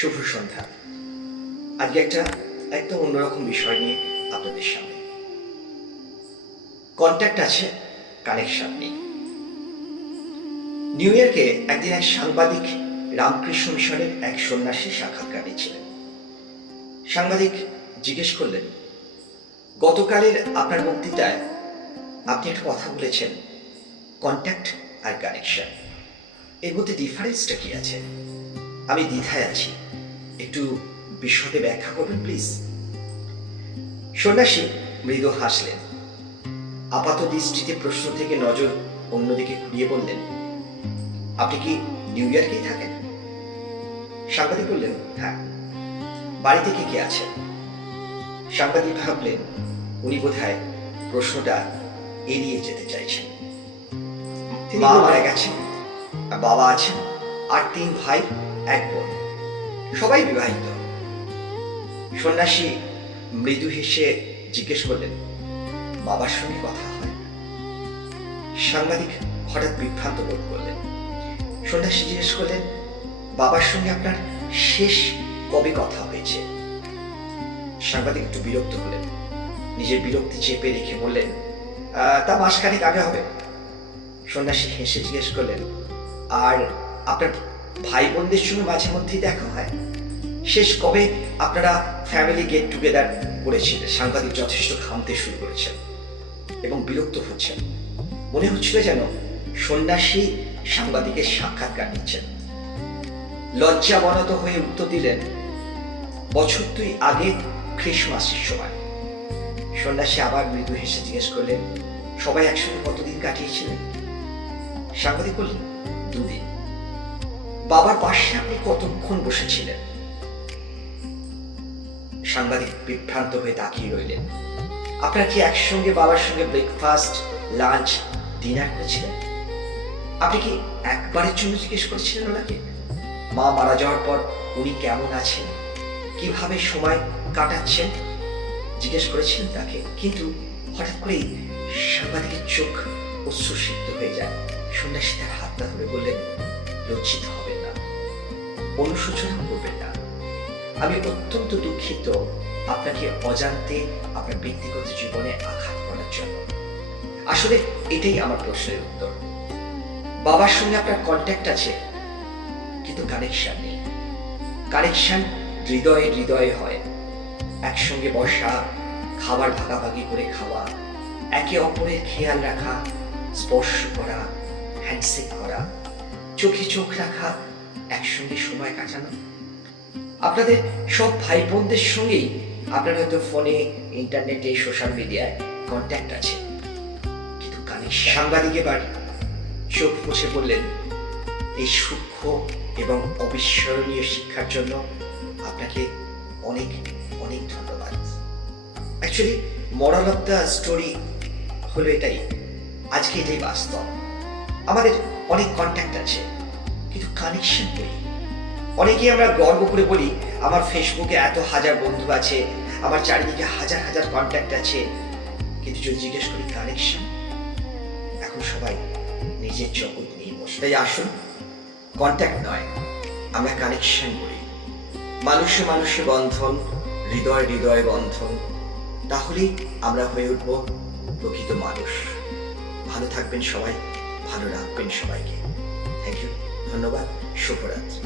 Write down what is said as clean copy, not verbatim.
শুভ সন্ধ্যা। আজকে একটা একদম অন্যরকম বিষয় নিয়ে আপনাদের সামনে। কন্ট্যাক্ট আছে, কানেকশন নেই। নিউ ইয়র্কে একদিন এক সাংবাদিক রামকৃষ্ণ মিশনের এক সন্ন্যাসী সাক্ষাৎকার নিচ্ছিলেন। সাংবাদিক জিজ্ঞেস করলেন, গতকালের আপনার বক্তৃতায় আপনি একটা কথা বলেছেন, কন্ট্যাক্ট আর কানেকশন, এর মধ্যে ডিফারেন্সটা কি আছে? আমি দ্বিধায় আছি, একটু বিশদে ব্যাখ্যা করবেন প্লিজ। সন্ন্যাসী মৃদু হাসলেন, আপাত দৃষ্টিতে প্রশ্ন থেকে নজর অন্যদিকে ঘুরিয়ে বললেন, আপনি কি নিউ ইয়র্কেই থাকেন? সাংবাদিক বললেন, হ্যাঁ। বাড়িতে কে কে আছে? সাংবাদিক ভাবলেন উনি বোধহয় প্রশ্নটা এড়িয়ে যেতে চাইছেন। তিনি মারা গেছেন, বাবা আছেন, আর 3 ভাই 1 বোন, সবাই বিবাহিত। সন্ন্যাসী মৃদু হেসে জিজ্ঞেস করলেন, বাবার সঙ্গে কথা হয়? সাংবাদিক হঠাৎ বিভ্রান্ত বোধ করলেন। সন্ন্যাসী জিজ্ঞেস করলেন, বাবার সঙ্গে আপনার শেষ কবে কথা হয়েছে? সাংবাদিক একটু বিরক্ত হলেন, নিজের বিরক্তি চেপে রেখে বললেন, তা মাসখানেক আগে হবে। সন্ন্যাসী হেসে জিজ্ঞেস করলেন, আর আপনার ভাই বোনদের সঙ্গে মাঝে মধ্যেই দেখা হয়? শেষ কবে আপনারা ফ্যামিলি গেট টুগেদার করেছিলেন? সাংবাদিক যথেষ্ট ঘামতে শুরু করেছেন এবং বিরক্ত হচ্ছেন। মনে হচ্ছিল যেন সন্ন্যাসী সাংবাদিকের সাক্ষাৎকার নিচ্ছেন। লজ্জাবনত হয়ে উত্তর দিলেন, বছর 2 আগে খ্রিসমাসের সময়। সন্ন্যাসী আবার মৃদু হেসে জিজ্ঞেস করলেন, সবাই একসঙ্গে কতদিন কাটিয়েছিলেন? সাংবাদিক বললেন, 2 দিন। বাবার পাশে আপনি কতক্ষণ বসেছিলেন? সাংবাদিক বিভ্রান্ত হয়ে তাকিয়ে রইলেন। আপনারা কি একসঙ্গে বাবার সঙ্গে ব্রেকফাস্ট, লাঞ্চ, ডিনার করেছিলেন? আপনি কি একবারের জন্য জিজ্ঞেস করেছিলেন ওনাকে, মা মারা যাওয়ার পর উনি কেমন আছেন, কিভাবে সময় কাটাচ্ছেন? জিজ্ঞেস করেছিলেন তাকে? কিন্তু হঠাৎ করেই সাংবাদিকের চোখ অশ্রুসিক্ত হয়ে যায়। সন্ন্যাসী তার হাতটা ধরে বললেন, লজ্জিত হবেন না, অনুশোচনা করবেন না। আমি অত্যন্ত দুঃখিত আপনাকে অজান্তে আপনার ব্যক্তিগত জীবনে আঘাত করার জন্য। আসলে এটাই আমার প্রশ্নের উত্তর। বাবার সঙ্গে আপনার কন্ট্যাক্ট আছে, কিন্তু কানেকশন নেই। কানেকশন হৃদয়ে হৃদয়ে হয়। একসঙ্গে বসা, খাবার ভাগাভাগি করে খাওয়া, একে অপরের খেয়াল রাখা, স্পর্শ করা, হ্যান্ডশেক করা, চোখে চোখ রাখা, একসঙ্গে সময় কাটানো। আপনাদের সব ভাই বোনদের সঙ্গেই আপনার হয়তো ফোনে, ইন্টারনেটে, সোশ্যাল মিডিয়ায় কন্ট্যাক্ট আছে, কিন্তু কানেকশন। সাংবাদিক এবার চোখ মুছে বললেন, এই সূক্ষ্ম এবং অবিস্মরণীয় শিক্ষার জন্য আপনাকে অনেক অনেক ধন্যবাদ। Actually moral of the story হলো এটাই, আজকে এটাই বাস্তব। আমাদের অনেক কন্ট্যাক্ট আছে, কিন্তু কানেকশন নেই। অনেকেই আমরা গর্ব করে বলি, আমার ফেসবুকে এত হাজার বন্ধু আছে, আমার চারিদিকে হাজার হাজার কন্ট্যাক্ট আছে, কিন্তু যদি জিজ্ঞেস করি কানেকশন, এখন সবাই নিজের জগৎ নিয়ে বসে। তাই আসুন, কন্ট্যাক্ট নয়, আমরা কানেকশন করি। মানুষে মানুষে বন্ধন, হৃদয় হৃদয় বন্ধন, তাহলেই আমরা হয়ে উঠব প্রকৃত মানুষ। ভালো থাকবেন সবাই, ভালো রাখবেন সবাইকে। থ্যাংক ইউ, ধন্যবাদ, শুভরাত্রি।